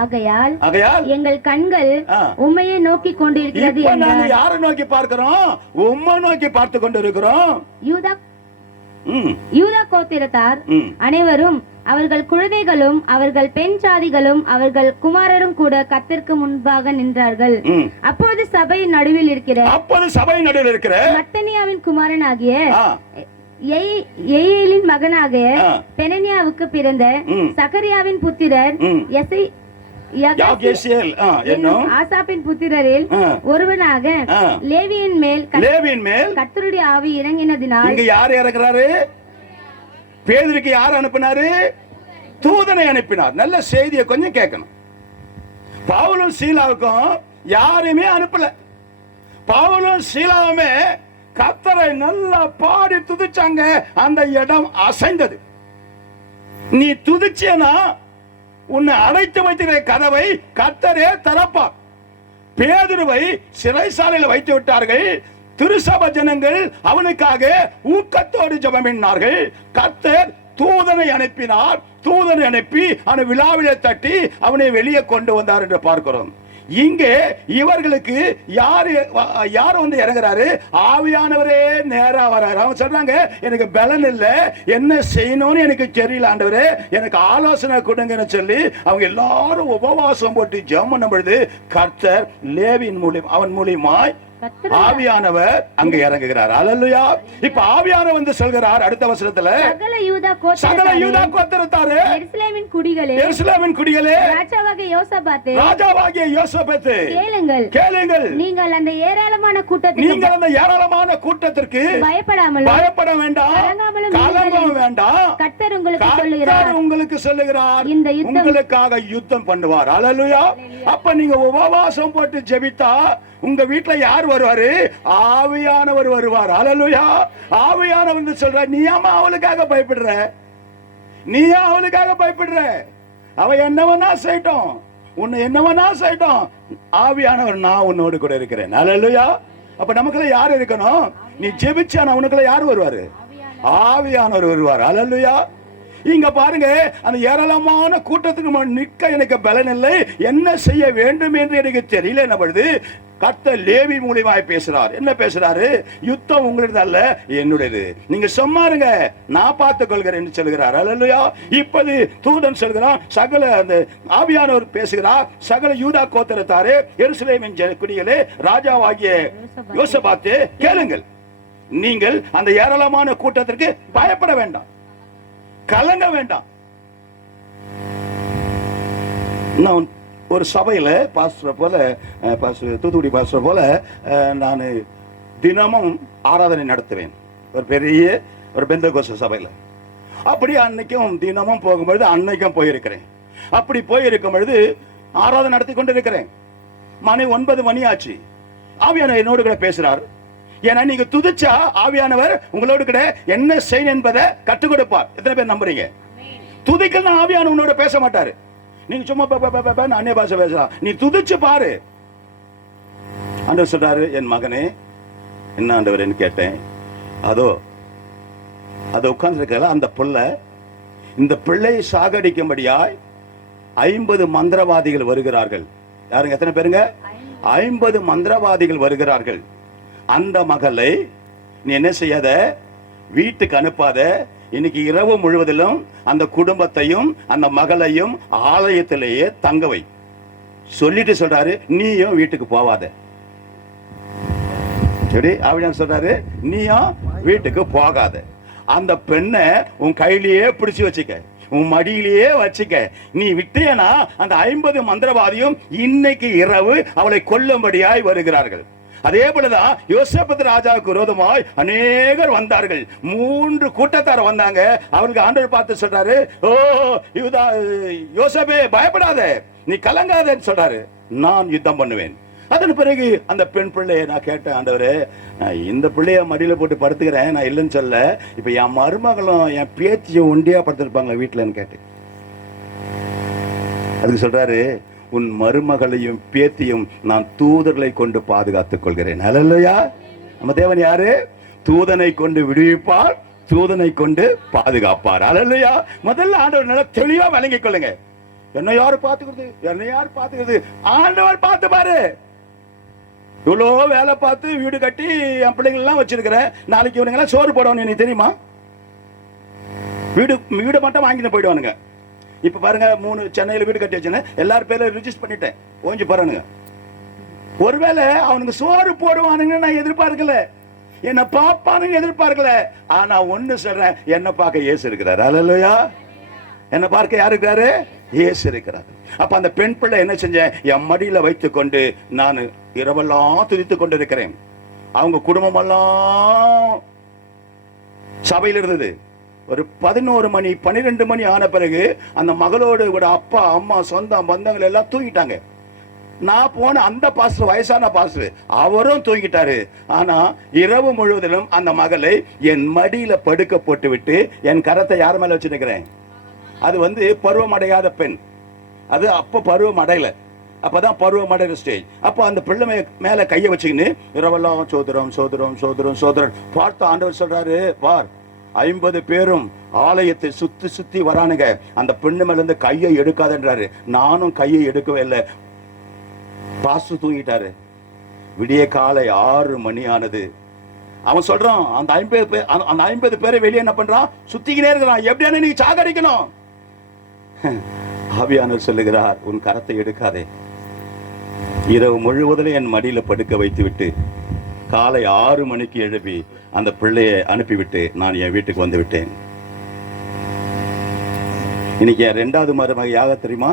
ஆகையால் எங்கள் கண்கள் உம்மையே நோக்கி கொண்டிருக்கிறது. யாரை நோக்கி பார்க்கிறோம்? உம்மை நோக்கி பார்த்து கொண்டிருக்கிறோம். யூதா கோத்திரத்தார் அனைவரும், அவர்கள் குழந்தைகளும் அவர்கள் பெண் சாதிகளும் அவர்கள் குமாரரும் கூட கர்த்தருக்கு முன்பாக நின்றார்கள். அப்போது சபையின் நடுவில் இருக்கிற மத்தனியாவின் குமாரனாகிய ஏயேலின் மகனாகிய பெனனியாவுக்கு பிறந்த சகரியாவின் புத்திரர் ஆசாப்பின் புத்திரரில் ஒருவனாக லேவியின் மேல் கர்த்தருடைய ஆவி இறங்கினதினால். இங்க யார் இறங்குறாரு? பேதுருக்கு யார் அனுப்பினாரு? தூதனை அனுப்பினார். நல்ல செய்தியை கொஞ்சம் கேட்கணும். பவுலும் சீலாவுக்கும் யாருமே அனுப்பல. பவுலும் சீலாவுமே கர்த்தரை நல்லா பாடி துதிச்சாங்க. அந்த இடம் அசைந்தது. நீ துதிச்சேனா உன்னை அடைத்து வைத்திருக்கிற கதவை கர்த்தரே திறப்பார். பேதுருவை சிறைசாலையில் வைத்து விட்டார்கள். திருசபை ஜனங்கள் அவனுக்காக ஊக்கத்தோடு ஜெபமிட்டார்கள். கர்த்தர் தூதனை அனுப்பினார். தூதனை அனுப்பி அவனை விழாவிலே தட்டி அவனை வெளியே கொண்டு வந்தார் என்று பார்க்கிறோம். இங்கே இவர்களுக்கு யார் வந்து இறங்குறாரு? ஆவியானவரே நேரா வராரு. அவங்க சொல்றாங்க, எனக்கு பலன் இல்லை, என்ன செய்யணும்னு எனக்கு தெரியல ஆண்டவரே, எனக்கு ஆலோசனை கொடுங்கன்னு சொல்லி அவங்க எல்லாரும் உபவாசம் போட்டு ஜெபம் பண்ணும் பொழுது கர்த்தர் லேவியின் மூலியம் அவன் மூலியமாய் ஆவியானவர் அங்க இறங்குகிறார். அல்லேலூயா. இப்ப ஆவியானவர் வந்து சொல்கிறார் அடுத்த வசனத்துல, சகல யூதா கோத்திரத்தாரே, எருசலேமின் குடிகளே, ராஜாவாகிய யோசபாத்து, கேளுங்கள். நீங்கள் அந்த ஏராளமான கூட்டத்திற்கு பயப்பட வேண்டாம், கலங்கவும் வேண்டாம். கர்த்தர் உங்களுக்கு சொல்லுகிறார், உங்களுக்காக யுத்தம் பண்ணுவார். அல்லேலூயா. அப்ப நீங்க உபவாசம் போட்டு ஜெபித்தா உங்க வீட்டுல யார் வருவாரு? ஆவியானவர் வருவார். அல்லேலூயா. ஆவியானவர் வந்து சொல்ற, நீ ஏமா அவளுக்காக பயப்படுற? அவ என்னவனா செய்யட்டும், உன்னை என்னவனா செய்யட்டும், ஆவியானவர் நான் உன்னோடு கூட இருக்கிறேன். அல்லேலூயா. அப்ப நமக்குள்ள யார் இருக்கணும்? நீ ஜெபிச்சான உனக்குள்ள யார் வருவாரு? ஆவியானவர் வருவார். அல்லேலூயா. இங்க பாருங்க, அந்த ஏராளமான கூட்டத்துக்கு நிற்க எனக்கு பலன் இல்லை, என்ன செய்ய வேண்டும் என்று எனக்கு தெரியல. என்ன பண்ணுது? கர்த்தர் லேவி மூலியமாய் பேசுறார். என்ன பேசுறாரு? யுத்தம் உங்களுடையது அல்ல, என்னுடையது. நீங்க சும்மாருங்க, நான் பார்த்துக் கொள்கிறேன் என்று சொல்கிறார். அல்லேலூயா. இப்போது தூதன் சொல்கிறான், சகல அந்த ஆவியானவர் பேசுகிறார், சகல யூதா கோத்திரத்தாரே, எருசலேமின் குடிகளே, ராஜாவாகிய யோசபாத்தே, கேளுங்கள். நீங்கள் அந்த ஏராளமான கூட்டத்திற்கு பயப்பட வேண்டாம், கலங்க வேண்டாம். நான் ஒரு சபையில பாஸ்டர் போல, தூத்துக்குடி பாஸ்டர் போல நான் தினமும் ஆராதனை நடத்துவேன். ஒரு பெரிய ஒரு பெந்தகோஸ்து சபையில. அப்படி அன்னைக்கும் தினமும் போகும்பொழுது அன்னைக்கும் போயிருக்கிறேன். அப்படி போயிருக்கும் பொழுது ஆராதனை நடத்தி கொண்டு இருக்கிறேன். மணி 9 மணி ஆச்சு. ஆவியானவர் என்னோடு கூட பேசுறார். ஏன்னா நீங்க துதிச்சா ஆவியானவர் உங்களோடு கூட என்ன செய்யணும் என்பதை கற்றுக் கொடுப்பார். எத்தனை பேர் நம்புறீங்க? துதிக்கணும், ஆவியானவர் உன்னோட பேச மாட்டாரு. நீங்க சும்மா அந்நிய பாஷை பேசலாம், நீ துதிச்சு பாரு. ஆண்டவர் சொல்றாரு, என் மகனே, என்ன ஆண்டவர் கேட்டேன். அதோ உட்கார்ந்து இருக்கல அந்த பிள்ளை, இந்த பிள்ளையை சாகடிக்கும்படியாய் 50 மந்திரவாதிகள் வருகிறார்கள். யாருங்க? எத்தனை பேருங்க? 50 மந்திரவாதிகள் வருகிறார்கள். அந்த மகளை நீ என்ன செய்யாத, வீட்டுக்கு அனுப்பாத. இன்னைக்கு இரவு முழுவதிலும் அந்த குடும்பத்தையும் அந்த மகளையும் ஆலயத்திலேயே தங்கவை சொல்லிட்டு சொல்றாரு, நீயும் வீட்டுக்கு போவாத. சரி, ஆவியானவர் சொல்றாரு, நீயும் வீட்டுக்கு போகாத. அந்த பெண்ணை உன் கையிலேயே பிடிச்சு வச்சுக்க, உன் மடியிலேயே வச்சுக்க. நீ விட்டியனா அந்த 50 மந்திரவாதியும் இன்னைக்கு இரவு அவளை கொல்லும்படியாய் வருகிறார்கள். அதே போலதான் யோசேப்பு ராஜாவுக்கு விரோதமாய் அநேகர் வந்தார்கள். 3 கூட்டத்தார் வந்தாங்க. அவருக்கு ஆண்டவர் பார்த்து சொல்றாரு, ஓ யூதா யோசேப்பே, பயப்படாத, நீ கலங்காதன்னு சொல்றாரு. நான் யுத்தம் பண்ணுவேன். அதன் பிறகு அந்த பெண் பிள்ளைய நான் கேட்டேன், ஆண்டவரே, இந்த பிள்ளைய மடியில போட்டு படுத்துக்கிறேன், நான் இல்லைன்னு சொல்ல, இப்ப என் மருமகளும் என் பேத்தியும் ஒண்டியா படுத்துருப்பாங்களா வீட்டுலன்னு கேட்டேன். அதுக்கு சொல்றாரு, உன் மருமகளையும் பேத்தியும் நான் தூதர்களை கொண்டு பாதுகாத்துக் கொள்கிறேன். அல்லேலூயா. நம்ம தேவன் யாரு? தூதனை கொண்டு விடுவிப்பார், தூதனை கொண்டு பாதுகாப்பார். அல்லேலூயா. முதல்ல ஆண்டவர் நல்லா தெளிவா விளங்கிக் கொள்ளுங்க. என்ன யாரு பாத்துக்கிறது, என்ன யாரு பாத்துக்கிறது? ஆண்டவர் பார்த்து பாரு. இவ்வளோ வேலை பார்த்து வீடு கட்டி என் பிள்ளைங்க எல்லாம் வச்சிருக்கிறேன். நாளைக்கு இவனுங்க எல்லாம் சோறு போடணும், எனக்கு தெரியுமா? வீடு மட்டும் வாங்கிட்டு போயிடுவானுங்க. இப்ப பாருங்க, 3 சென்னையில வீடு கட்டி வச்சேன்னு எல்லாரும் பேர்ல ரிஜிஸ்டர் பண்ணிட்டேன். ஓஞ்சி பாருங்க. ஒருவேளை அவனுக்கு சோறு போடுவானுங்க நான் எதிர்பார்க்கல, என்ன பாப்பானுங்க எதிர்பார்க்கல. ஆனா ஒண்ணு சொல்றேன், என்ன பார்க்க இயேசு இருக்கிறார். அல்லேலூயா. என்ன பார்க்க யாரு இருக்கிறாரு? இயேசு இருக்கிறார். அப்ப அந்த பெண் பிள்ளை என்ன செஞ்சேன், என் மடியில வைத்துக் கொண்டு நான் இரவெல்லாம் துதித்துக் கொண்டிருக்கிறேன். அவங்க குடும்பம் எல்லாம் சபையில் இருந்தது. ஒரு 11 மணி 12 மணி ஆன பிறகு அந்த மகளோடு கூட அப்பா அம்மா சொந்தம் பந்தங்கள் எல்லாம் தூங்கிட்டாங்க. நான் போன அந்த பாஸ்டர், வயசான பாஸ்டர், அவரும் தூங்கிட்டாரு. ஆனா இரவு முழுவதிலும் அந்த மகளை என் மடியில படுக்க போட்டு விட்டு என் கரத்தை யார் மேல வச்சிருக்கிறேன். அது பருவம் அடையாத பெண். அது அப்ப பருவம் அடையல, அப்பதான் பருவம் அடைகிற ஸ்டேஜ். அப்ப அந்த பிள்ளை மேல கைய வச்சுக்கின்னு இரவெல்லாம் சோதரம் சோதரம் சோதரம் சோதரன் பார்த்து ஆண்டவர் சொல்றாரு, பார் 50 பேரும் ஆலயத்தை சுத்தி சுத்தி வரானுங்க, அந்த பெண்ணு மேல இருந்து கையை எடுக்காதன்றாரு. நானும் கையை எடுக்கவே இல்லை. பாஸ்டர் தூங்கிட்டாரு. விடிய காலை 6 மணி ஆனது. அவன் சொல்றான், அந்த 50 பேரை வெளியே என்ன பண்றான், சுத்திக்கினே இருக்கிறான். எப்படியான நீ சாகடிக்கணும். ஆவியானவர் சொல்லுகிறார், உன் கரத்தை எடுக்காதே. இரவு முழுவதிலும் என் மடியில படுக்க வைத்து விட்டு காலை 6 மணிக்கு எழுப்பி அந்த பிள்ளையை அனுப்பிவிட்டு நான் என் வீட்டுக்கு வந்து விட்டேன். இன்னைக்கு என் 2வது மருமக யாக தெரியுமா?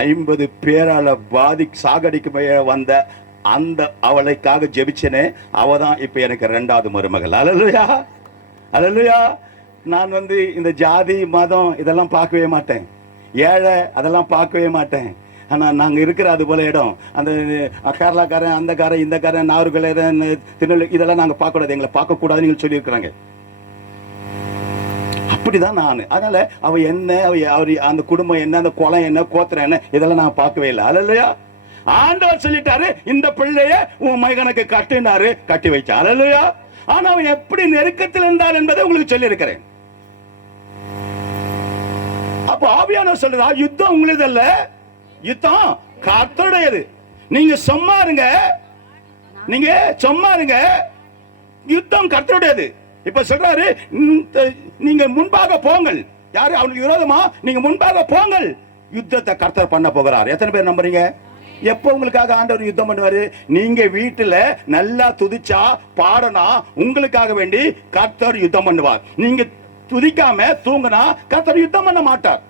50 பேரால சாகடிக்கு வந்த அந்த அவளைக்காக ஜெபிச்சனே, அவதான் இப்ப எனக்கு 2வது மருமகள். அல்லேலூயா, அல்லேலூயா. நான் இந்த ஜாதி மதம் இதெல்லாம் பார்க்கவே மாட்டேன், ஏழை அதெல்லாம் பார்க்கவே மாட்டேன். ஆனா நாங்க இருக்கிற அது போல இடம், அந்த கேரளாக்காரன், அந்த காரன், இந்த காரன், நாகர்கோயிலன், திருநெல்வேலி இதெல்லாம் நாங்க பார்க்க கூடாது, எங்களை பார்க்க கூடாதுன்னு நீங்க சொல்லி இருக்கிறாங்க. அப்படிதான் நான். அதனால அவ என்ன, அவர் அந்த குடும்பம் என்ன, அந்த குலம் என்ன, கோத்திரம் என்ன, இதெல்லாம் நான் பார்க்கவே இல்லை. அல்லேலூயா. ஆண்டவர் சொல்லிட்டாரு, இந்த பிள்ளைய உன் மகனுக்கு கட்டினாரு, கட்டி வச்சா. அல்லேலூயா. ஆனா அவன் எப்படி நெருக்கத்தில் இருந்தார் என்பதை உங்களுக்கு சொல்லி இருக்கிறேன். அப்ப ஆவியானவர் சொல்றா, யுத்தம் உங்களுது அல்ல, யுத்தம் கர்த்தருடையது. நீங்க சும்மா இருங்க, நீங்க சும்மா இருங்க, யுத்தம் கர்த்தருடையது. இப்ப சொல்றாரு, நீங்க முன்பாக போங்கள். யாரு அவனுக்கு விரோதமா? நீங்க முன்பாக போங்கள், யுத்தத்தை கர்த்தர் பண்ண போகிறார். எத்தனை பேர் நம்புறீங்க? எப்ப உங்களுக்காக ஆண்டவர் யுத்தம் பண்ணுவாரு? நீங்க வீட்டுல நல்லா துதிச்சா பாடனா உங்களுக்காக வேண்டி கர்த்தர் யுத்தம் பண்ணுவார். நீங்க துதிக்காம தூங்கினா கர்த்தர் யுத்தம் பண்ண மாட்டார்,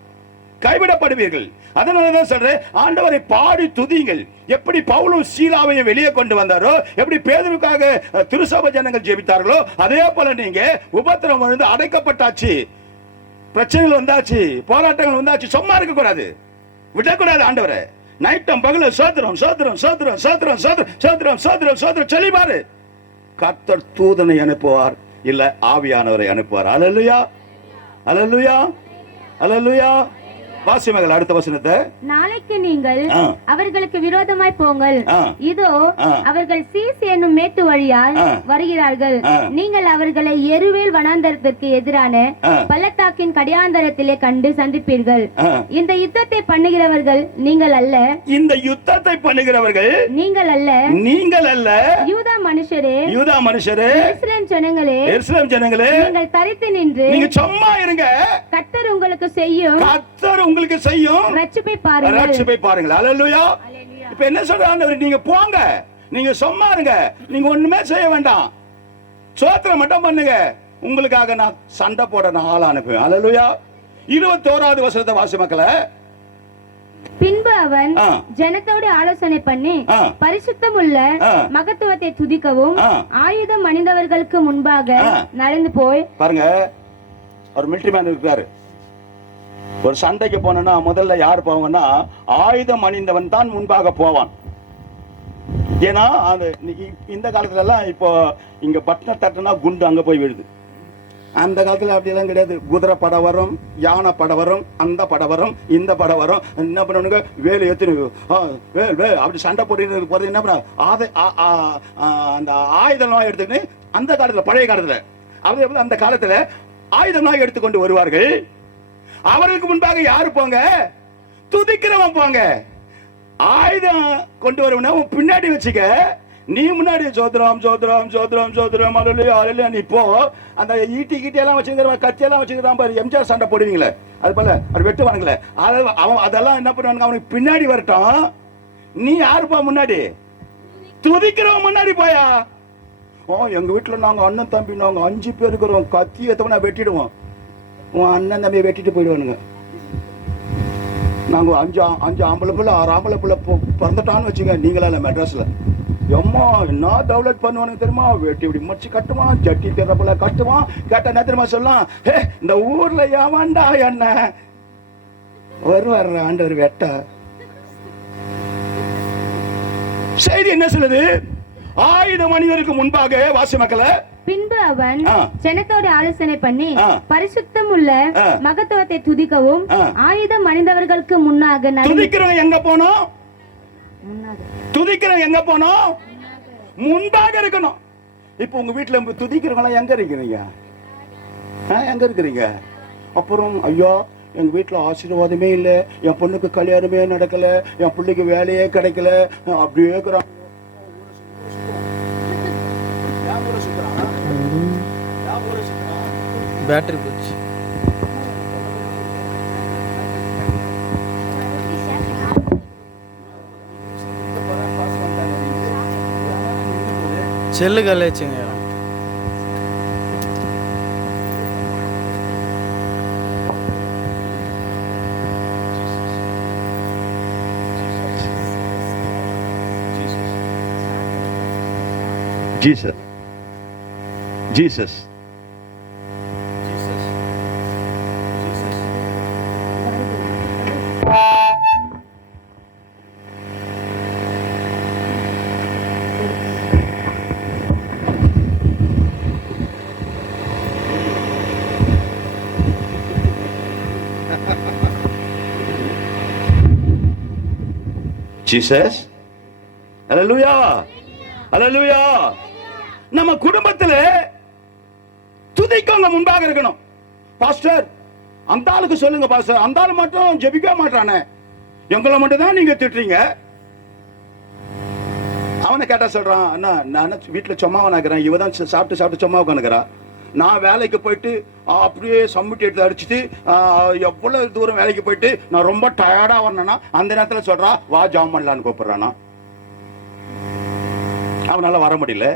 கைவிடப்படுவீர்கள். அதனாலதான் சொல்றேன், ஆண்டவரை பாடி துதிங்கள். எப்படி பவுலும் சீலாவையும் வெளியே கொண்டு வந்தாரோ, எப்படி பேதுருக்காக திருசபை ஜனங்கள் ஜெபித்தார்களோ, அதே போல நீங்க உபத்திரம் விழுந்து அடைக்கப்பட்டாச்சு, பிரச்சனைகள் வந்தாச்சு, போராட்டங்கள் வந்தாச்சு, சும்மா இருக்க கூடாது, விடக்கூடாது. ஆண்டவரை நைட்டம் பகல சோத்திரம் சோத்திரம் சோத்திரம் சோத்திரம் சோத்திரம் சோத்திரம் சோத்திரம் சோத்திரம் சொல்லி பாரு. கர்த்தர் தூதனை அனுப்புவார், இல்ல ஆவியானவரை அனுப்புவார். அல்லேலூயா, அல்லேலூயா, அல்லேலூயா. வாசிமகள் அடுத்த வசனத்தை. நாளைக்கு நீங்கள் அவர்களுக்கு விரோதமாய் போங்கள், இதோ அவர்கள் சீஸ் என்னும் மேட்டு வழியால் வருகிறார்கள். நீங்கள் அவர்களை எருவேல் வனாந்தரத்திற்கு எதிரான பள்ளத்தாக்கின் கடியாந்தரத்திலே கண்டு சந்திப்பீர்கள். இந்த யுத்தத்தை பண்ணுகிறவர்கள் நீங்கள் அல்ல, இந்த யுத்தத்தை பண்ணுகிறவர்கள் நீங்கள் அல்ல, நீங்கள் அல்ல, யூதா மனுஷரே, யூதா மனுஷரே, எருசலேம் ஜனங்களே, எருசலேம் ஜனங்களே, நீங்கள் தரித்து நின்று நீங்க சும்மா இருங்க, கர்த்தர் உங்களுக்கு செய்யும், கர்த்தர் உங்களுக்கு செய்யும் ரட்சிப்பை பாருங்கள், ரட்சிப்பை பாருங்கள். அல்லேலூயா. இப்ப என்ன சொல்றாரு? நீங்க போங்க, நீங்க சும்மா இருங்க, நீங்க ஒண்ணுமே செய்ய வேண்டாம், சோத்திரம் மட்டும் பண்ணுங்க, உங்களுக்காக நான் சண்டை போட நான் ஆள் அனுப்புவேன். அல்லேலூயா. 21வது வசனத்தை வாசி மக்களே. பின்பு அவன் ஜனத்தோடு ஆலோசனை பண்ணி பரிசுத்தம் உள்ள மகத்துவத்தை துதிக்கவும் ஆயுதம் அணிந்தவர்களுக்கு முன்பாக நடந்து போய். பாருங்க, ஒரு மிலிட்டரி மேன் இருக்காரு. ஒரு சண்டைக்கு போனா முதல்ல யார் போவாங்கன்னா, ஆயுதம் அணிந்தவன் தான் முன்பாக போவான். ஏன்னா இந்த காலத்துல எல்லாம் இப்போ இங்க பட்டண தட்டுனா குண்டு அங்க போய் விழுது. அந்த காலத்துல அப்படி எல்லாம் கிடையாது. குதிரை படம் வரும், யானை படம் வரும், அந்த படம் வரும், இந்த படம் வரும். என்ன பண்ணுவானுங்க, வேலை ஏத்து அப்படி சண்டை போட்டு போறது. என்ன பண்ண அந்த ஆயுதம் எடுத்துக்கிட்டு அந்த காலத்துல, பழைய காலத்துல அந்த காலத்துல ஆயுதமாக எடுத்துக்கொண்டு வருவார்கள். அவர்களுக்கு முன்பாக யாரு போங்க? துதிக்கிறவன் போங்க. ஆயுதம் கொண்டு வரவன பின்னாடி வச்சுக்க, நீ முன்னாடி சோதரம் சோதரம் சோதரம் சோதரம் அல்லேலூயா அல்லேலூயா. நீ போ. அந்த ஈட்டி கீட்டி எல்லாம் வச்சுக்கிறான், கத்தி எல்லாம் வச்சுக்கிறான் பாரு, எம்ஜிஆர் சண்டை போடுவீங்களே அது போல அது வெட்டுவானுங்களே, அவன் அதெல்லாம் என்ன பண்ணுவானுங்க, அவனுக்கு பின்னாடி வரட்டும். நீ யாருப்பா முன்னாடி? துதிக்கிறவன் முன்னாடி போயா. எங்க வீட்டுல நாங்க அண்ணன் தம்பி நாங்க 5 பேர் இருக்கிறோம், கத்தி எத்தவனா வெட்டிடுவோம். உன் அண்ணன் தம்பி வெட்டிட்டு போயிடுவானுங்க. நாங்க 5 ஆம்பளை பிள்ளை 6 ஆம்பளை பிள்ளை பிறந்துட்டான்னு வச்சுங்க. நீங்களா இல்ல மெட்ராஸ்ல எம்மா என்ன டெவலப் பண்ணுவானுங்க தெரியுமா? வெட்டி இப்படி முடிச்சு கட்டுவான், ஜட்டி திறப்புல கட்டுவான். கேட்ட என்ன தெரியுமா சொல்லலாம்? இந்த ஊர்ல ஏவாண்டா என்ன வருவார் ஆண்டவர் வெட்ட. செய்தி என்ன சொல்லுது? ஆயுத மனிதருக்கு முன்பாக வாசி மக்களை. பின்பு அவன் ஜனத்தோடு ஆலோசனை பண்ணி பரிசுத்தம் உள்ள மகத்துவத்தை துதிக்கவும் ஆயுதம் அணிந்தவர்களுக்கு முன்னாக. துதிக்கிறவங்க எங்க போனோம்? துதிக்கிறவங்க எங்க போனோம்? முன்பாக இருக்கணும். இப்ப உங்க வீட்டுல துதிக்கிறவங்க எங்க இருக்கிறீங்க? எங்க இருக்கிறீங்க? அப்புறம் ஐயா எங்க வீட்டுல ஆசீர்வாதமே இல்லை, என் பொண்ணுக்கு கல்யாணமே நடக்கல, என் பிள்ளைக்கு வேலையே கிடைக்கல, அப்படியே இருக்கிறான். பேட்டரி போச்சு. Cell கலைச்சுங்க. Jesus. Jesus. Jesus. Hallelujah. Hallelujah. நம்ம குடும்பத்துல துதிக்கவங்க முன்பாக இருக்கணும். பாஸ்டர் அந்த ஆளுக்கு சொல்லுங்க பாஸ்டர், அந்த ஆளு மட்டும் ஜெபிக்க மாட்டானே, எங்களை மட்டும் தான் நீங்க திட்டுறீங்க. அவனை கேட்டா சொல்றான், அண்ணா நான் வீட்டுல சும்மா உட்காந்துக்கிறேன், இவ தான் சாப்பிட்டு சாப்பிட்டு சும்மா உட்காந்துக்கிறா. நான் வேலைக்கு போயிட்டு அப்படியே சம்மிட் எடுத்து அடிச்சுட்டு எவ்வளவு தூரம் வேலைக்கு போயிட்டு நான் ரொம்ப டயர்டா வரணும்னா அந்த நேரத்துல சொல்றா வா ஜாம் பண்ணலான்னு கூப்பிடுறானா. அவனால வர முடியல.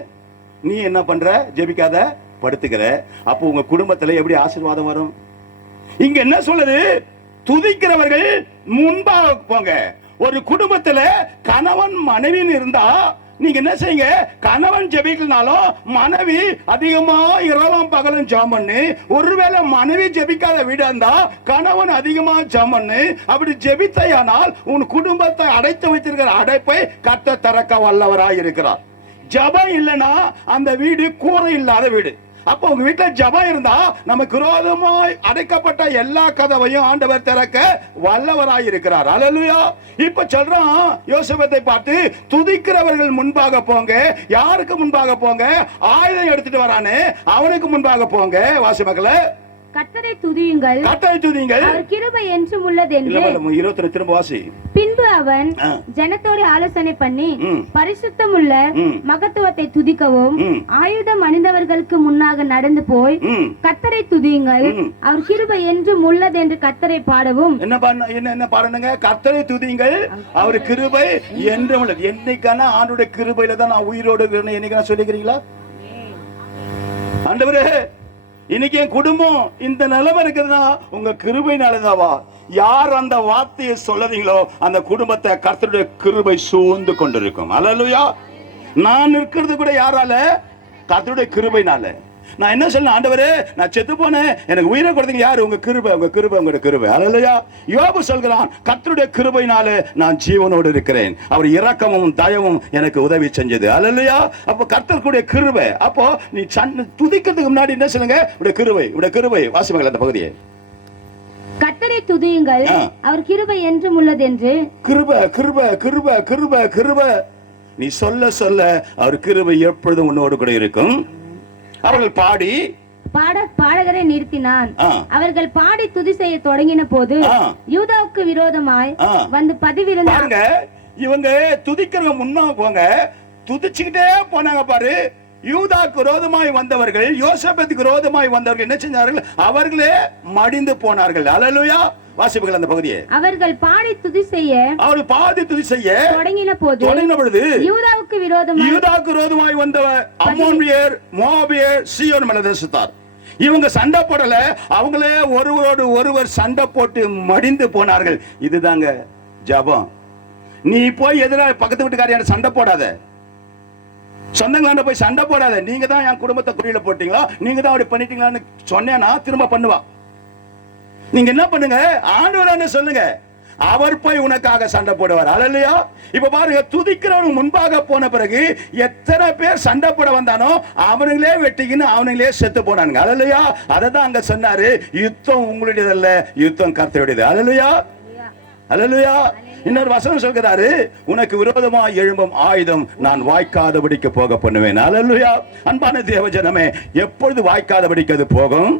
நீ என்ன பண்ற? ஜெபிக்காத படுத்துக்கிற. அப்போ உங்க குடும்பத்துல எப்படி ஆசீர்வாதம் வரும்? இங்க என்ன சொல்லுது? துதிக்கிறவர்கள் முன்பாக போங்க. ஒரு குடும்பத்துல கணவன் மனைவின்னு இருந்தா நீங்க என்ன செய்யுங்க? கணவன் ஜெபிக்கலனாலும் மனைவி அதிகமா இரவும் பகலும் ஜெபம் பண்ணு. ஒருவேளை மனைவி ஜெபிக்காத வீடா இருந்தா கணவன் அதிகமா ஜெபம் பண்ணு. அப்படி ஜெபித்தையானால் உன் குடும்பத்தை அடைத்து வைத்திருக்கிற அடைப்பை கர்த்தர் திறக்க வல்லவராய் இருக்கிறார். ஜெபம் இல்லைன்னா அந்த வீடு கூரை இல்லாத வீடு. அப்ப உங்க வீட்டுல ஜெபம் இருந்தா நமக்கு விரோதமாய் அடைக்கப்பட்ட எல்லா கதவையும் ஆண்டவர் திறக்க வல்லவராய் இருக்கிறார். அல்லேலூயா. இப்ப சொல்றான் யோசேப்பை பார்த்து, துதிக்கிறவர்கள் முன்பாக போங்க. யாருக்கு முன்பாக போங்க? ஆயுதம் எடுத்துட்டு வரானே அவனுக்கு முன்பாக போங்க. வாசி மக்களை, கர்த்தரை துதியுங்கள், கர்த்தரை துதியுங்கள், அவர் கிருபை என்றும் உள்ளது என்று. 22 திரும்ப வாசி. பின்பு அவன் ஜனத்தோடு ஆலோசனை பண்ணி பரிசுத்தம் உள்ள மகத்துவத்தை துதிக்கவும் ஆயுதம் அணிந்தவர்களுக்கு முன்னாக நடந்து போய் கர்த்தரை துதியுங்கள், அவர் கிருபை என்றும் உள்ளது என்று கர்த்தரை பாடவும். என்ன பாடணுங்க? கர்த்தரை துதியுங்கள், அவர் கிருபை என்றும் உள்ளது. என்னைக்கான ஆண்டோட கிருபையில தான் நான் உயிரோடு இருக்கிறேன்னு என்னைக்கான சொல்லிக்கிறீங்களா? ஆண்டவரே இன்னைக்கு என் குடும்பம் இந்த நிலைமை இருக்குதுன்னா உங்க கிருபையினாலதாவா? யார் அந்த வார்த்தையை சொல்லுறீங்களோ அந்த குடும்பத்தை கர்த்தருடைய கிருபை சூழ்ந்து கொண்டிருக்கும். அல்லேலூயா. நான் இருக்கிறது கூட யாரால? கர்த்தருடைய கிருபையினால. நான் என்ன சொல்ல, ஆண்டவரே நான் செத்து போனேன், எனக்கு உயிரை கொடுத்தீங்க யாரு? உங்க கிருபை, உங்க கிருபை, உங்களுடைய கிருபை. அல்லேலூயா. யோபு சொல்கிறான், கர்த்தருடைய கிருபையினாலே நான் ஜீவனோடு இருக்கிறேன், அவர் இரக்கமும் தயவும் எனக்கு உதவி செஞ்சது. அல்லேலூயா. அப்ப கர்த்தருடைய கிருபை. அப்போ நீ துதிக்கிறதுக்கு முன்னாடி என்ன சொல்லுங்க? உடைய கிருபை, உடைய கிருபை. வாசிமங்கள் அந்த பகுதியை. கர்த்தரை துதியுங்கள், அவர் கிருபை என்றும் உள்ளது என்று. கிருபை, கிருபை, கிருபை, கிருபை, கிருபை. நீ சொல்ல சொல்ல அவர் கிருபை எப்பொழுதும் உன்னோடு கூட இருக்கும். அவர்கள் பாடி பாடகரை நிறுத்தினான். அவர்கள் பாடி துதி செய்ய தொடங்கின போது யூதாவுக்கு விரோதமாய் வந்து பதிவிருந்தாங்க. இவங்க துதிக்கிறவங்க முன்னா போங்க, துதிச்சுக்கிட்டே போனாங்க பாரு. யூதாவுக்கு விரோதமாய் வந்தவர்கள், யோசேப்புக்கு விரோதமாய் வந்தவர்கள் என்ன செஞ்சார்கள்? அவர்களே மடிந்து போனார்கள். அல்லேலூயா. வாசிப்புகள் அந்த பகுதியை. அவர்கள் பாடி துதி செய்ய தொடங்கின பொழுது யூதாவுக்கு விரோதமாய் வந்த அம்மோனியர், மோவாபியர் சீயோன் மேல தேசத்தார் இவங்க சண்டை போடல, அவங்களே ஒருவரோடு ஒருவர் சண்டை போட்டு மடிந்து போனார்கள். இதுதாங்க ஜெபம். நீ போய் எதிராக பக்கத்து வீட்டுக்காரியான சண்டை போடாத, சொந்தங்களாண்ட போய் சண்டை போடாத. நீங்க தான் என் குடும்பத்தை குறியில போட்டீங்களா, நீங்க தான் அப்படி பண்ணிட்டீங்களான்னு சொன்னேன்னா திரும்ப பண்ணுவா. நீங்க என்ன பண்ணுங்க, ஆண்டவரான சொல்லுங்க, அவர் போய் உனக்காக சண்டை போடுவார். அல்லேலூயா. இப்ப பாருங்க, துதிக்கிறவனுக்கு முன்பாக போன பிறகு எத்தனை பேர் சண்டை போட வந்தானோ அவனுங்களே வெட்டிக்கின்னு அவனுங்களே செத்து போனானுங்க. அல்லேலூயா. அததான் அங்க சொன்னாரு, யுத்தம் உங்களுடையதல்ல, யுத்தம் கர்த்தருடையது. அல்லேலூயா. அல்லேலூயா. இன்னொரு வசனம் சொல்கிறாரு, உனக்கு விரோதமா எழும்பும் ஆயுதம் நான் வாய்க்காதபடிக்கு போக பண்ணுவேன். அல்லேலூயா. அன்பான தேவஜனமே, எப்பொழுது வாய்க்காதபடிக்கு அது போகும்?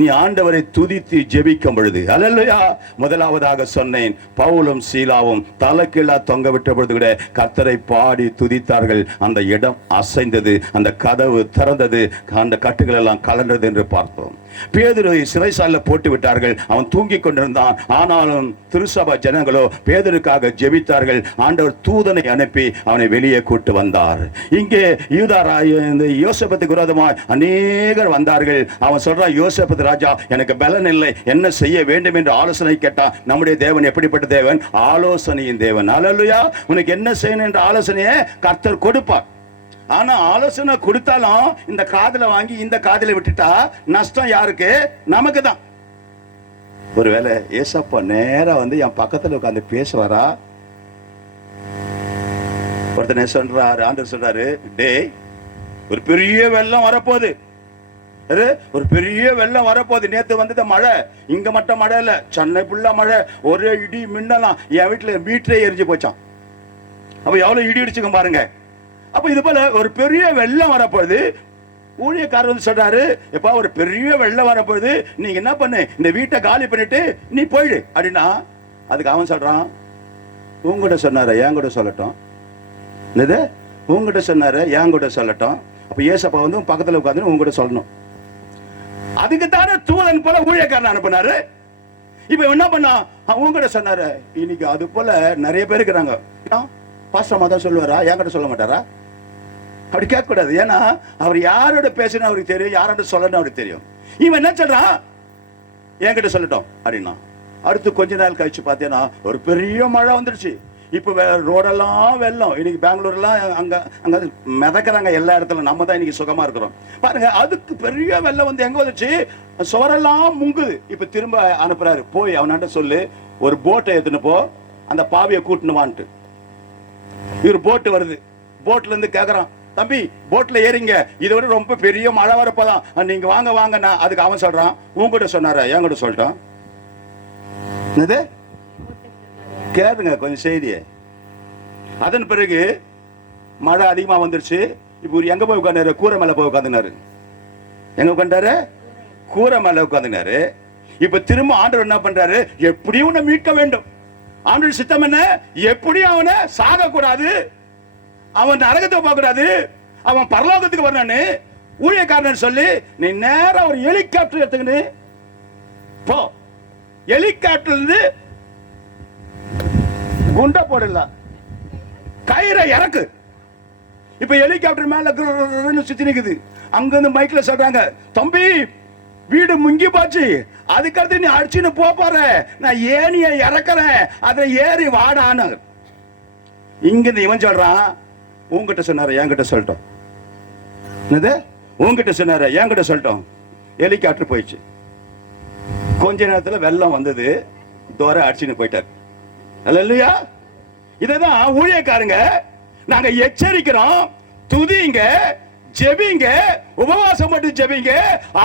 நீ ஆண்டவரை துதித்து ஜெபிக்கும் பொழுது. அல்லேலூயா. முதலாவதாக சொன்னேன், பவுலும் சீலாவும் தலைக்கீழா தொங்க விட்ட பொழுது கூட கர்த்தரை பாடி துதித்தார்கள். அந்த இடம் அசைந்தது, அந்த கதவு திறந்தது, அந்த கட்டுகள் எல்லாம் கலண்டது என்று பார்த்தோம். பேதுருவை சிறைசாலையில் போட்டு விட்டார்கள், அவன் தூங்கிக் கொண்டிருந்தான். ஆனாலும் திருசபை ஜனங்களோ பேதுருக்காக ஜெபித்தார்கள். ஆண்டவர் தூதனை அனுப்பி அவனை வெளியே கூட்டு வந்தார். இங்கே யோசேப்புக்கு விரோதமாய் அநேகர் வந்தார்கள். அவன் சொல்றான், யோசேப்பு ராஜா, எனக்கு பலன் இல்லை, என்ன செய்ய வேண்டும் என்று ஆலோசனை கேட்டான். நம்முடைய தேவன் எப்படிப்பட்ட தேவன்? ஆலோசனையின் தேவன். அல்லேலூயா. உனக்கு என்ன செய்யணும் என்ற ஆலோசனையை கர்த்தர் கொடுப்பார். ஆனா ஆலோசனை கொடுத்தாலும் இந்த காதுல வாங்கி இந்த காதுல விட்டுட்டா நஷ்டம் யாருக்கு? நமக்கு தான். ஒருவேளை ஏசப்பா நேரா வந்து என் பக்கத்துல உட்காந்து பேசுவாரா? ஒருத்தனை சொல்றாரு, ஆண்டவர் சொல்றாரு, டேய், ஒரு பெரிய வெள்ளம் வரப்போகுது, ஒரு பெரிய வெள்ளம் வரப்போகுது. நேத்து வந்தது மழை, இங்க மட்டும் மழை இல்ல, சென்னை ஃபுல்லா மழை, ஒரே இடி மின்னலாம். என் வீட்டுல மீட்டரே எரிஞ்சு போச்சான். அப்ப எவ்வளவு இடி இடிச்சுக்க பாருங்க. அப்ப இது போல ஒரு பெரிய வெள்ளம் வரப்போகுது. ஊழியக்காரர் வந்து சொல்றாரு, எப்பா ஒரு பெரிய வெள்ளம் வரப்போகுது, நீங்க என்ன பண்ணு, இந்த வீட்டை காலி பண்ணிட்டு நீ போயிடு அப்படின்னா, அதுக்கு அவன் சொல்றான், உங்ககிட்ட சொன்னாரு என் கூட சொல்லட்டும். என்னது? உங்ககிட்ட சொன்னாரு என் கூட சொல்லட்டும். அப்ப ஏசப்பா வந்து பக்கத்துல உட்காந்து உங்ககிட்ட சொல்லணும். அதுக்கு தானே தூதன் போல ஊழியக்காரன் அனுப்பினாரு. இப்ப என்ன பண்ணா, உங்ககிட்ட சொன்னாரு. இன்னைக்கு அது போல நிறைய பேர் இருக்கிறாங்க. பாஸ்டர் தான் சொல்லுவாரா, என்கிட்ட சொல்ல மாட்டாரா? அப்படி கேட்க கூடாது. ஏன்னா அவர் யாரோட பேசணும் அவருக்கு தெரியும், யாரோட சொல்லணும் அவருக்கு தெரியும். இவன் என்ன சொல்றான், என்கிட்ட சொல்லட்டும் அப்படின்னா. அடுத்து கொஞ்ச நாள் கழிச்சு பார்த்தீங்கன்னா ஒரு பெரிய மழை வந்துருச்சு. இப்ப ரோடெல்லாம் வெள்ளம். இன்னைக்கு பெங்களூர்லாம் அங்க அங்க மிதக்கிறாங்க எல்லா இடத்துல. நம்ம தான் இன்னைக்கு சுகமா இருக்கிறோம் பாருங்க. அதுக்கு பெரிய வெள்ளம் வந்து எங்க வந்துச்சு, சுவரெல்லாம் முங்குது. இப்ப திரும்ப அனுப்புறாரு, போய் அவனாண்ட சொல்லு, ஒரு போட்டை எடுத்துன்னு போ, அந்த பாவியை கூட்டணுவான்ட்டு. இவர் போட்டு வருது, போட்ல இருந்து கேக்குறான், தம்பி போட்ல ஏறிங்க, இதை விட ரொம்ப பெரிய மழை வரப்போதான், நீங்க வாங்க வாங்க. அதுக்கு அவன் சொல்றான், உங்ககிட்ட சொன்னார என்கிட்ட சொல்லிட்டான். என்னது? கேளுங்க கொஞ்சம் செய்தியை. அதன் பிறகு மழை அதிகமா வந்துருச்சு. இப்ப எங்க போய் உட்கார்ந்தாரு? கூரை மேல போய் உட்காந்துனாரு. எங்க உட்கார்ந்தாரு? கூரை மேல உட்காந்துனாரு. இப்ப திரும்ப ஆண்டவர் என்ன பண்றாரு, எப்படியும் உன்னை மீட்க வேண்டும். ஆண்டவர் சித்தம் என்ன, எப்படியும் அவனை சாக கூடாது, அவன் நரகத்தை போக கூடாது, அவன் பரலோகத்துக்கு வரணும்னு ஊழியக்காரன் சொல்லி, நீ நேரம் ஒரு ஹெலிகாப்டர் எடுத்துக்கின்னு போ. ஹெலிகாப்டர் இருந்து குண்டை போடல, கயிறை இறக்கு. இப்ப ஹெலிகாப்டர் மேல சுத்தி நிக்குது. அங்கிருந்து மைக்ல சொல்றாங்க, தம்பி வீடு முங்கி போச்சு, அதுக்கடுத்து நீ அடிச்சுன்னு போற, நான் ஏனிய இறக்குறேன், அதை ஏறி வாடான்னு. இங்க இவன் சொல்றான், உங்ககிட்ட சொன்னாரு என்கிட்ட சொல்லட்டும். என்னது? உங்ககிட்ட சொன்னாரு என்கிட்ட சொல்லட்டும். ஹெலிகாப்டர் போயிடுச்சு. கொஞ்ச நேரத்துல வெள்ளம் வந்தது, தோற அடிச்சுன்னு போயிட்டாரு. அல்லேலூயா. இததான் ஊழியக்காரங்க நாங்க எச்சரிக்கிறோம். துதிங்க, ஜெபிங்க, உபவாசம் மட்டும் ஜெபிங்க,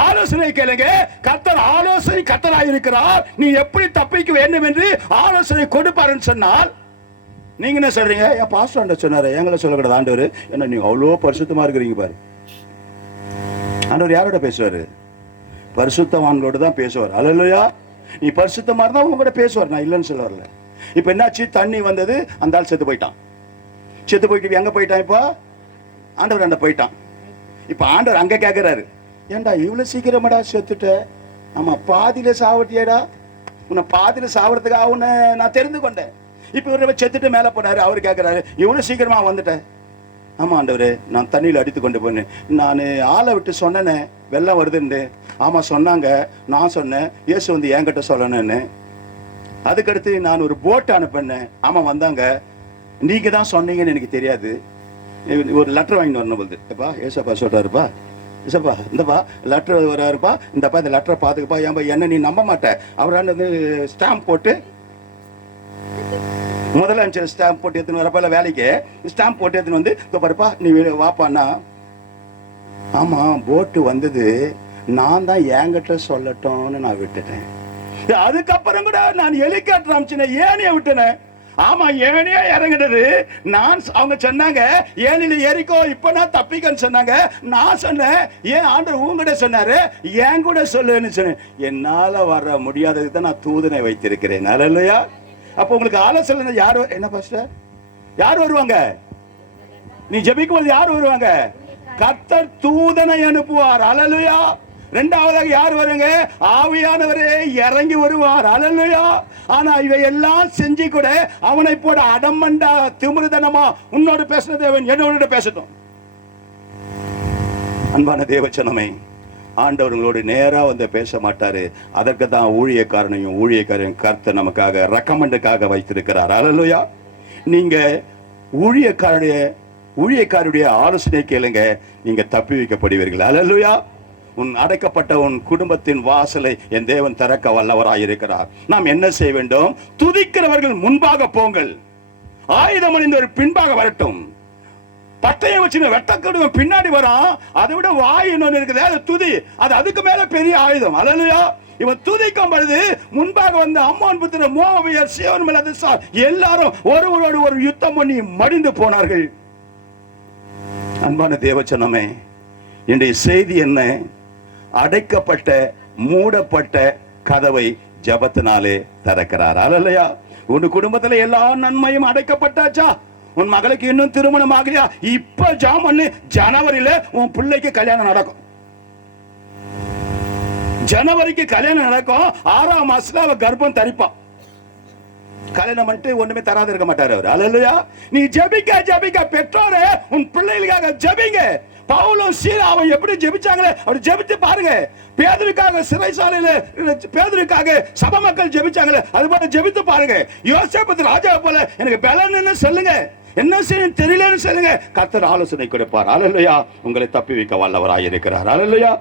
ஆலோசனை கேளுங்க. கர்த்தர் ஆலோசனை கர்த்தராய் இருக்கிறார். நீ எப்படி தப்பிக்க வேண்டும் என்று ஆலோசனை கொடுப்பாருன்னு சொன்னால், நீங்க என்ன சொல்றீங்க, என் பாஸ்டர் சொன்னாரு எங்களை சொல்லக்கூடாது ஆண்டவர், என்ன நீங்க அவ்வளோ பரிசுத்தமா இருக்கிறீங்க பாரு. ஆண்டவர் யாரோட பேசுவாரு? பரிசுத்தவான்களோடு தான் பேசுவார். அல்லேலூயா. நீ பரிசுத்தமா இருந்தா உங்க கூட பேசுவார், நான் இல்லைன்னு சொல்ல வரல. இப்ப என்னாச்சு, தண்ணி வந்தது, அந்த ஆள் செத்து போயிட்டான். செத்து போயிட்டு எங்க போயிட்டான்? இப்போ ஆண்டவர் அண்ட போயிட்டான். இப்ப ஆண்டவர் அங்க கேட்கிறாரு, ஏண்டா இவ்வளவு சீக்கிரமாடா செத்துட்ட? ஆமா, பாதியில சாவட்டியடா, உன்னை பாதியில சாவறதுக்காக உன்னை நான் தெரிந்து கொண்டேன். இப்ப இவரை செத்துட்டு மேல போனாரு. அவரு கேட்கிறாரு, இவ்வளவு சீக்கிரமா வந்துட்டேன். ஆமா ஆண்டவரே, நான் தண்ணியில் அடித்து கொண்டு போனேன். நான் ஆளை விட்டு சொன்னேனே வெள்ளம் வருதுன்னு. ஆமா சொன்னாங்க, நான் சொன்னேன் இயேசு வந்து என்கிட்ட சொல்லணும்னு. அதுக்கடுத்து நான் ஒரு போட் அனுப்பினேன். ஆமா வந்தாங்க, நீங்க தான் சொன்னீங்கன்னு எனக்கு தெரியாது. ஒரு லெட்டர் வாங்கிட்டு வரணும் போது. எப்பா ஏசப்பா சொல்றாருப்பா, ஏசப்பா இந்தப்பா லெட்டர் வராருப்பா, இந்தப்பா இந்த லெட்டரை பார்த்துக்கப்பா. ஏன்பா என்ன நீ நம்ப மாட்டேன். அவரால் வந்து ஸ்டாம்ப் போட்டு முதல்ல ஸ்டாம்ப் போட்டு எடுத்துன்னு வரப்ப வேலைக்கு ஸ்டாம்ப் போட்டு எடுத்துன்னு வந்து பாருப்பா நீ வாப்பான்னா. ஆமா போட்டு வந்தது, நான் தான் என்கிட்ட சொல்லட்டோம்னு நான் விட்டுட்டேன். அதுக்கப்புறம் கூட நான் ஹெலிகாப்டர் அமிச்சினேன், ஏனிய விட்டுனேன். ஆமா ஏனியா இறங்கினது நான். அவங்க சொன்னாங்க ஏனில ஏறிக்கோ, இப்ப நான் தப்பிக்கன்னு சொன்னாங்க. நான் சொன்னேன் ஏன் ஆண்டவர் உங்ககிட்ட சொன்னாரு, ஏன் கூட சொல்லுன்னு சொன்னேன். என்னால வர முடியாததுக்கு தான் நான் தூதனை வைத்திருக்கிறேன். அல்லேலூயா. அப்ப உங்களுக்கு ஆலோசனை யாரு? என்ன பாஸ்டர், யார் வருவாங்க? நீ ஜெபிக்கும் போது யார் வருவாங்க? கர்த்தர் தூதனை அனுப்புவார். அல்லேலூயா. இரண்டாவதாக யார் வருங்க? ஆவியானவரே இறங்கி வருவார். அல்லேலூயா. ஆனா இவை எல்லாம் செஞ்சு கூட அவனை போட அடமண்டா திமிருதனமா உன்னோடு பேசின தேவன் என்னோட பேசட்டும். அன்பான தேவச்சனமே, ஆண்டவர்களோடு நேரா வந்து பேச மாட்டாரு. அதற்கு தான் ஊழியக்காரையும் கர்த்தர் நமக்காக ரெக்கமெண்டுக்காக வைத்திருக்கிறார். அல்லேலூயா. நீங்க ஊழியக்காருடைய ஆலோசனை கேளுங்க, நீங்க தப்பி வைக்கப்படுவீர்கள். அல்லேலூயா. உன் அடைக்கப்பட்ட உன் குடும்பத்தின் வாசலை என் தேவன் திறக்க வல்லவராயிருக்கிறார். நாம் என்ன செய்ய வேண்டும்? துதிக்கிறவர்கள் முன்பாக போங்கள், ஆயுதம் அணிந்தவர் பின்பாக வரட்டும். பட்டயம் வச்சு வெட்டக்கடுவன் பின்னாடி வரான், அதை விட வாய் இன்னொன்னு இருக்குது, அது துதி. அது அதுக்கு மேல பெரிய ஆயுதம். அல்லேலூயா. இவன் துதிக்கும் பொழுது முன்பாக வந்த அம்மோன் புத்திரர், மோவாபியர், சீயோன் மேல் எல்லாரும் ஒருவரோடு ஒரு யுத்தம் பண்ணி மடிந்து போனார்கள். அன்பான தேவச்சனமே, இன்றைய செய்தி என்ன? அடைக்கப்பட்ட மூடப்பட்ட கதவை ஜெபத்தினாலே திறக்கிறார். அல்லேலூயா. உன் குடும்பத்துல எல்லா நன்மையும் அடைக்கப்பட்டாச்சா? உன் மகளுக்கு இன்னும் திருமணம் ஆகலையா? இப்ப ஜெபம் பண்ணு, ஜனவரியில உன் பிள்ளைக்கு கல்யாணம் நடக்கும். ஜனவரிக்கு கல்யாணம் நடக்கும், 6ஆம் மாசத்துல அவ கர்ப்பம் தரிப்பான். கல்யாணம் பண்ணிட்டு ஒண்ணுமே தராது இருக்க மாட்டாரு அவர். அல்லேலூயா. நீ ஜெபிக்க பெற்றோரே உன் பிள்ளைகளுக்காக ஜெபிங்க. பவுலும் சீலாவும் எப்படி ஜெபிச்சாங்களே அப்படி ஜெபித்து பாருங்க. பேதுருக்காக சிறைசாலையில பேதுருக்காக சபை மக்கள் ஜெபிச்சாங்களே அது போல ஜெபித்து பாருங்க. யோசேப்பு ராஜா போல எனக்கு பலன்னு சொல்லுங்க, என்ன செய்யணும் தெரியலன்னு சொல்லுங்க, கர்த்தர் ஆலோசனை கொடுப்பார். அல்லேலூயா. உங்களை தப்பி வைக்க வல்லவராய் இருக்கிறார். அல்லேலூயா.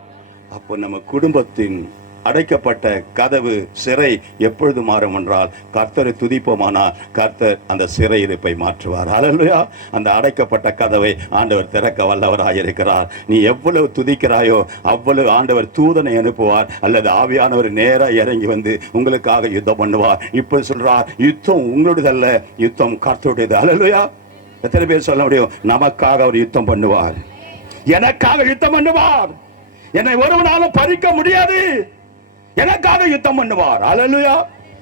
அப்போ நம்ம குடும்பத்தின் அடைக்கப்பட்ட கதவு சிறை எப்பொழுது மாறும் என்றால் கர்த்தரை துதிப்போமானால் கர்த்தர் அந்த சிறை இருப்பை மாற்றுவார். அல்லேலூயா. அந்த அடைக்கப்பட்ட கதவை ஆண்டவர் திறக்க வல்லவராய் இருக்கிறார். நீ எவ்வளவு துதிக்கிறாயோ அவ்வளவு ஆண்டவர் தூதனை அனுப்புவார், அல்லது ஆவியானவர் நேராக இறங்கி வந்து உங்களுக்காக யுத்தம் பண்ணுவார். இப்ப சொல்றார், யுத்தம் உங்களுடையதல்ல, யுத்தம் கர்த்தருடையது. அல்லேலூயா. எத்தனை பேர் சொல்ல முடியும்? நமக்காக அவர் யுத்தம் பண்ணுவார், எனக்காக யுத்தம் பண்ணுவார். என்னை ஒருவனாலும் பறிக்க முடியாது, எனக்காக யுத்தம் பண்ணுவார். அல்லேலூயா.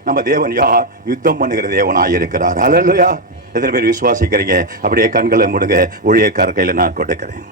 நம்ம தேவன் யார்? யுத்தம் பண்ணுகிற தேவனாய் இருக்கிறார். அல்லேலூயா. எத்தனை பேர் விசுவாசிக்கிறீங்க? அப்படியே கண்களை மூடுங்க, ஊழியக்காரர் கையில நான் கொடுக்கிறேன்.